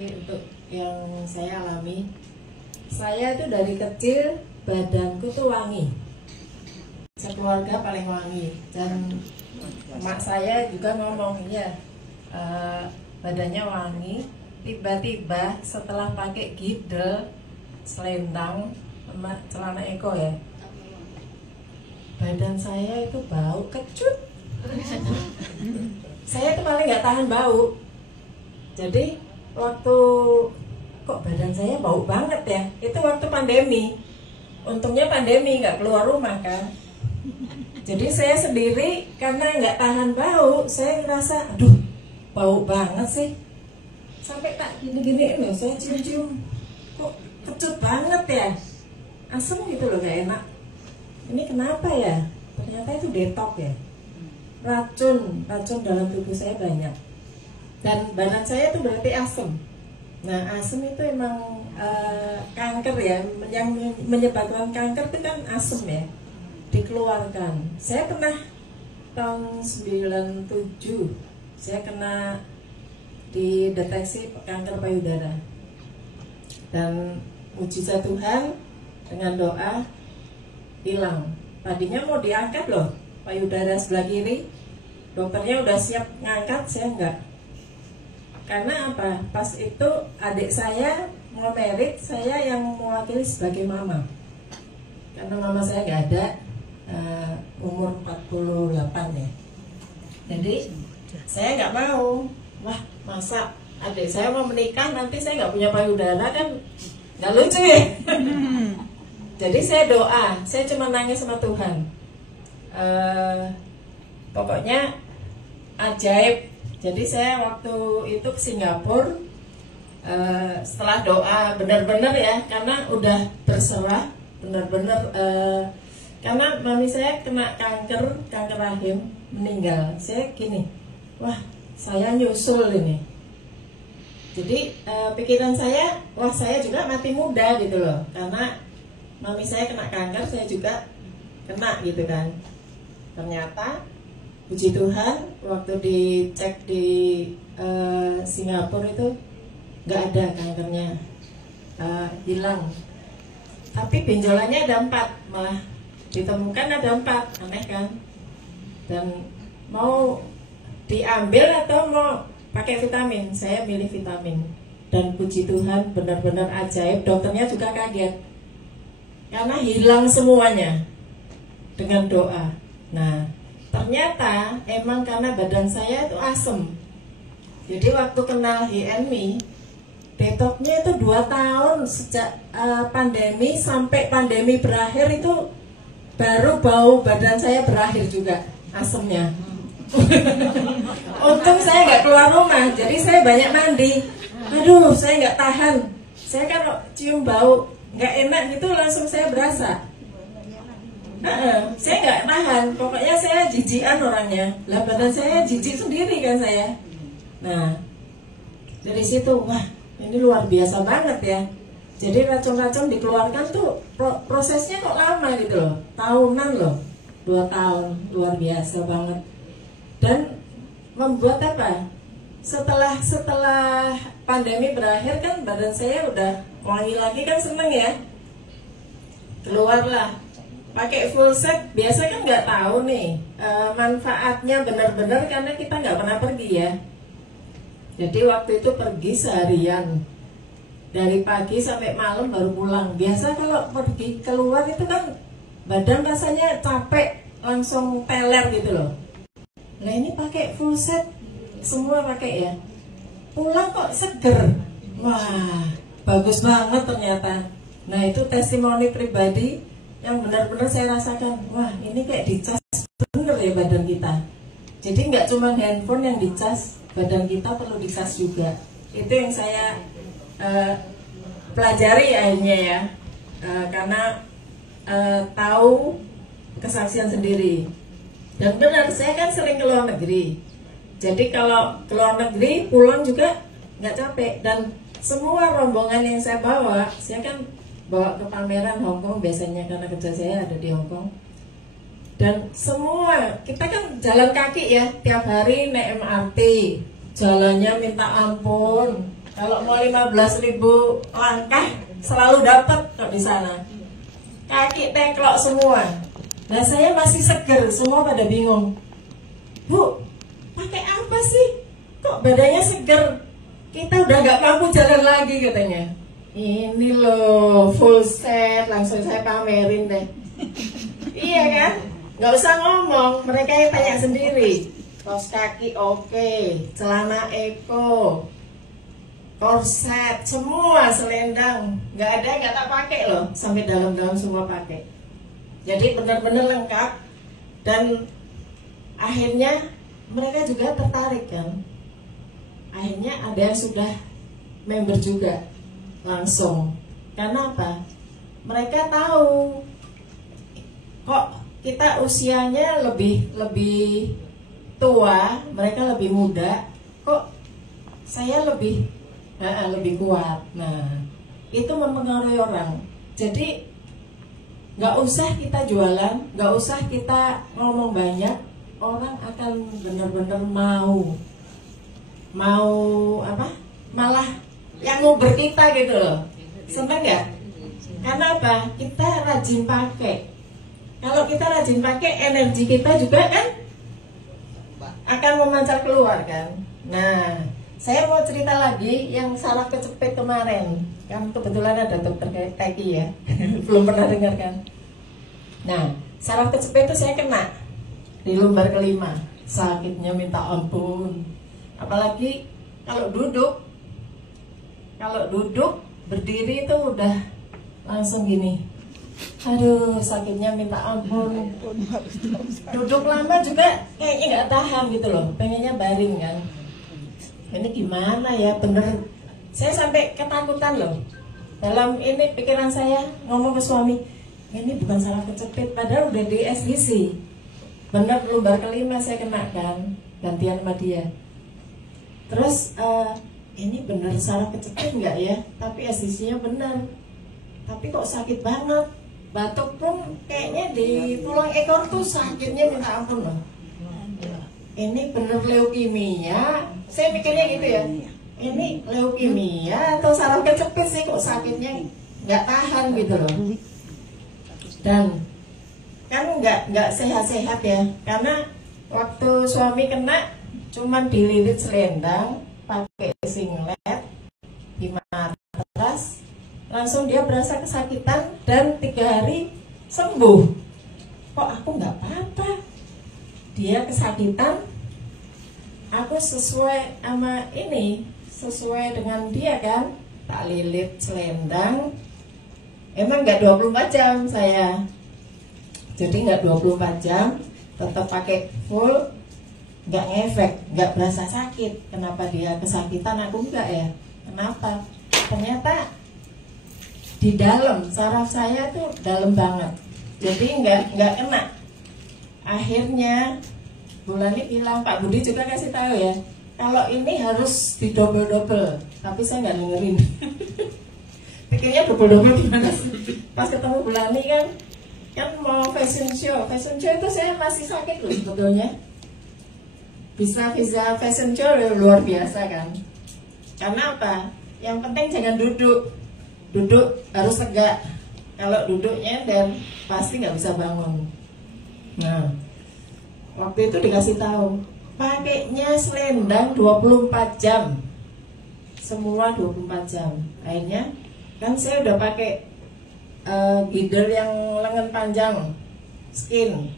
Untuk yang saya alami, saya itu dari kecil badanku tuh wangi, sekeluarga paling wangi. Dan emak saya juga ngomong, ya badannya wangi. Tiba-tiba setelah pakai gidel, selendang, sama celana eko ya, badan saya itu bau kecut. Saya tuh paling nggak tahan bau. Jadi waktu kok badan saya bau banget ya, itu waktu pandemi. Untungnya pandemi nggak keluar rumah kan. Jadi saya sendiri karena nggak tahan bau, saya ngerasa aduh bau banget sih. Sampai tak gini-gini loh, saya cium-cium kok kecut banget ya, asem gitu loh, gak enak. Ini kenapa ya? Ternyata itu detok ya. Racun dalam tubuh saya banyak. Dan badan saya itu berarti asam. Nah, asam itu emang kanker ya. Yang menyebabkan kanker itu kan asam ya, dikeluarkan. Saya pernah tahun 97 saya kena dideteksi kanker payudara. Dan mujizat Tuhan, dengan doa hilang. Tadinya mau diangkat loh, payudara sebelah kiri. Dokternya udah siap ngangkat, saya enggak. Karena apa? Pas itu adik saya mau merit, saya yang mewakili sebagai mama. Karena mama saya nggak ada, umur 48 ya. Jadi saya nggak mau. Wah, masa adik saya mau menikah nanti saya nggak punya payudara, kan nggak lucu ya. Jadi saya doa, saya cuma nanya sama Tuhan. Pokoknya ajaib. Jadi saya waktu itu ke Singapura, setelah doa benar-benar ya, karena udah berserah benar-benar, karena mami saya kena kanker rahim, meninggal. Saya gini, wah saya nyusul ini. Jadi pikiran saya, wah saya juga mati muda gitu loh, karena mami saya kena kanker, saya juga kena gitu kan. Ternyata puji Tuhan, waktu dicek di Singapura itu nggak ada kankernya, hilang. Tapi benjolannya ada 4, malah ditemukan ada 4, aneh kan? Dan mau diambil atau mau pakai vitamin, saya milih vitamin. Dan puji Tuhan, benar-benar ajaib. Dokternya juga kaget, karena hilang semuanya dengan doa. Nah, ternyata emang karena badan saya itu asem. Jadi waktu kenal HNMI, detoknya itu 2 tahun sejak pandemi sampai pandemi berakhir, itu baru bau badan saya berakhir juga asemnya. Untung saya nggak keluar rumah, jadi saya banyak mandi. Aduh, saya nggak tahan. Saya kan cium bau nggak enak gitu, langsung saya berasa. Saya nggak tahan, pokoknya saya jijikan orangnya. Lah badan saya jijik sendiri kan saya. Nah, dari situ, wah ini luar biasa banget ya. Jadi racun-racun dikeluarkan tuh prosesnya kok lama gitu loh, tahunan loh, 2 tahun, luar biasa banget. Dan membuat apa? Setelah pandemi berakhir kan badan saya udah wangi lagi kan, seneng ya. Keluarlah pakai full set. Biasa kan nggak tahu nih manfaatnya benar-benar, karena kita nggak pernah pergi ya. Jadi waktu itu pergi seharian, dari pagi sampai malam baru pulang. Biasa kalau pergi keluar itu kan badan rasanya capek, langsung teler gitu loh. Nah ini pakai full set, semua pakai ya, pulang kok seger. Wah bagus banget ternyata. Nah itu testimoni pribadi yang benar-benar saya rasakan. Wah ini kayak dicas bener ya badan kita. Jadi nggak cuma handphone yang dicas, badan kita perlu dicas juga. Itu yang saya pelajari akhirnya ya, karena tahu kesaksian sendiri. Dan benar, saya kan sering ke luar negeri. Jadi kalau ke luar negeri pulang juga nggak capek. Dan semua rombongan yang saya bawa, saya kan bawa ke pameran Hongkong biasanya, karena kerja saya ada di Hongkong. Dan semua, kita kan jalan kaki ya, tiap hari naik MRT, jalannya minta ampun. Kalau mau 15.000 langkah selalu dapat kok di sana. Kaki tengklok semua. Nah saya masih seger, semua pada bingung. Bu, pakai apa sih? Kok badannya seger? Kita udah gak mampu jalan lagi katanya. Ini loh full set, langsung saya pamerin deh. Iya kan? Gak usah ngomong, mereka yang tanya sendiri. Kaos kaki oke, celana eko, korset, semua selendang, nggak ada nggak tak pakai loh, sampai dalam-dalam semua pakai. Jadi benar-benar lengkap dan akhirnya mereka juga tertarik kan. Akhirnya ada yang sudah member juga langsung. Karena apa? Mereka tahu kok kita usianya lebih tua, mereka lebih muda, kok saya lebih kuat. Nah, itu mempengaruhi orang. Jadi nggak usah kita jualan, nggak usah kita ngomong banyak, orang akan benar-benar mau apa? Malah yang nguber kita gitu loh. Seneng nggak? Karena apa? Kita rajin pakai. Kalau kita rajin pakai, energi kita juga kan akan memancar keluar kan. Nah, saya mau cerita lagi yang saraf kecepit kemarin. Kan kebetulan ada dokter Teki ya. Belum pernah dengar kan. Nah, saraf kecepit itu saya kena di lumbar kelima. Sakitnya minta ampun. Apalagi kalau duduk. Kalau duduk berdiri itu udah langsung gini. Aduh, sakitnya minta ampun. Duduk lama juga kayaknya nggak tahan gitu loh. Pengennya baring kan. Ini gimana ya, bener. Saya sampai ketakutan loh. Dalam ini pikiran saya ngomong ke suami, ini bukan saraf kecepit, padahal udah di SDC. Bener lumbar kelima saya kena kan, gantian sama dia. Terus ini bener saraf kecepit nggak ya? Tapi SDC-nya bener. Tapi kok sakit banget. Batuk pun kayaknya di tulang ekor tuh sakitnya minta ampun loh. Ini bener leukemia. Saya mikirnya gitu ya. Ini leukemia atau saraf kecepit sih kok sakitnya nggak tahan gitu loh. Dan kan nggak sehat-sehat ya. Karena waktu suami kena cuman dililit selendang, pakai singlet, di matras. Langsung dia berasa kesakitan dan 3 hari sembuh. Kok aku nggak apa-apa? Dia kesakitan, aku sesuai sama ini, sesuai dengan dia kan, tak lilit selendang. Emang nggak 24 jam saya, jadi nggak 24 jam, tetap pakai full, nggak ngefek, nggak berasa sakit. Kenapa dia kesakitan, aku enggak ya? Kenapa? Ternyata di dalam saraf saya tuh dalam banget, jadi nggak kena. Akhirnya bulan ini bilang, Pak Budi juga kasih tahu ya, kalau ini harus didobel-dobel, tapi saya nggak dengerin. Pikirnya double-double gimana sih? Pas ketemu Bulani kan mau fashion show itu saya masih sakit loh sebetulnya. Bisa fashion show luar biasa kan? Karena apa? Yang penting jangan duduk harus tegak. Kalau duduknya dan pasti nggak bisa bangun. Nah, waktu itu dikasih tahu, pakainya selendang 24 jam, semua 24 jam. Akhirnya kan saya udah pakai gider yang lengan panjang, skin.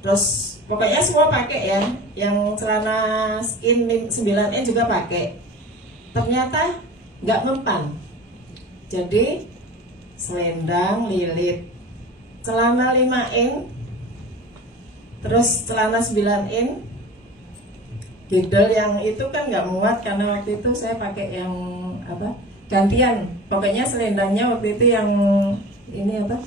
Terus pokoknya semua pakai ya, yang celana skin 9N juga pakai. Ternyata nggak mempan. Jadi selendang lilit, celana 5In, terus celana 9In, girdle yang itu kan nggak muat karena waktu itu saya pakai yang apa, gantian. Pokoknya selendangnya waktu itu yang ini apa,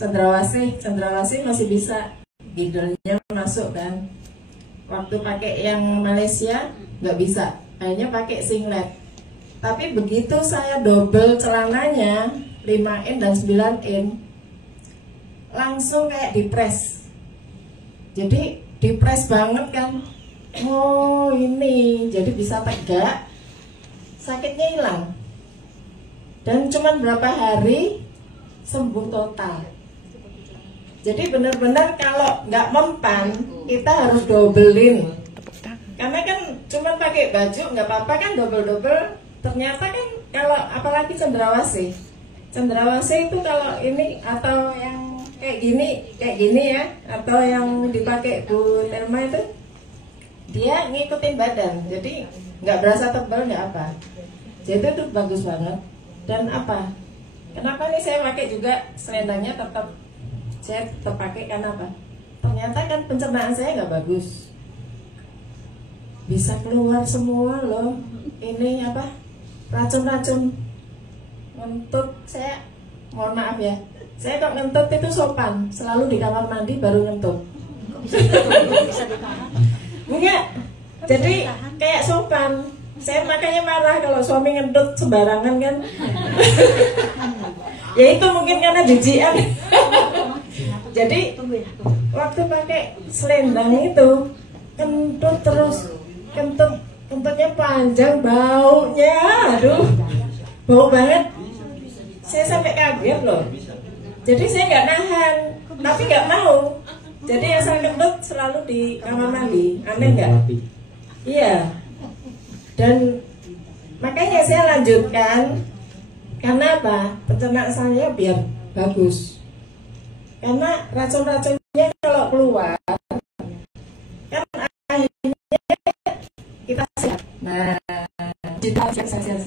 cendrawasih masih bisa, girdlenya masuk kan. Waktu pakai yang Malaysia nggak bisa, akhirnya pakai singlet. Tapi begitu saya double celananya 5In dan 9In, langsung kayak dipres. Jadi dipres banget kan. Oh ini, jadi bisa tegak. sakitnya hilang. Dan cuman berapa hari sembuh total. Jadi benar-benar kalau nggak mempan, kita harus dobelin. Karena kan cuman pakai baju nggak apa-apa kan, double-double. Ternyata kan kalau apalagi cendrawasih. Cendrawasih itu kalau ini atau yang kayak gini ya, atau yang dipakai Bu Thelma itu, dia ngikutin badan. Jadi nggak berasa tebal, nggak apa. Jadi itu bagus banget. Dan apa? Kenapa nih saya pakai juga selendangnya saya tetap pakai, karena apa? Ternyata kan pencernaan saya nggak bagus, bisa keluar semua loh. Ini apa? Racun-racun. Ngentut saya, mohon maaf ya. Saya kok ngentut itu sopan, selalu di kamar mandi baru ngentut. Bisa ditahan. Enggak. Jadi kayak sopan. Saya makanya marah kalau suami ngentut sembarangan kan. Ya itu mungkin karena jijian. Jadi waktu pakai selendang itu kentut terus, kentutnya panjang, baunya, aduh, bau banget. Saya sampai kaget loh. Jadi saya nggak nahan, tapi nggak mau. Jadi yang saya kentut selalu di kamar mandi. Aneh nggak? Iya. Dan makanya saya lanjutkan. Karena apa? Pencernaan saya biar bagus. Karena racun-racunnya kalau keluar, kan akhirnya kita sehat. Nah, jadi saya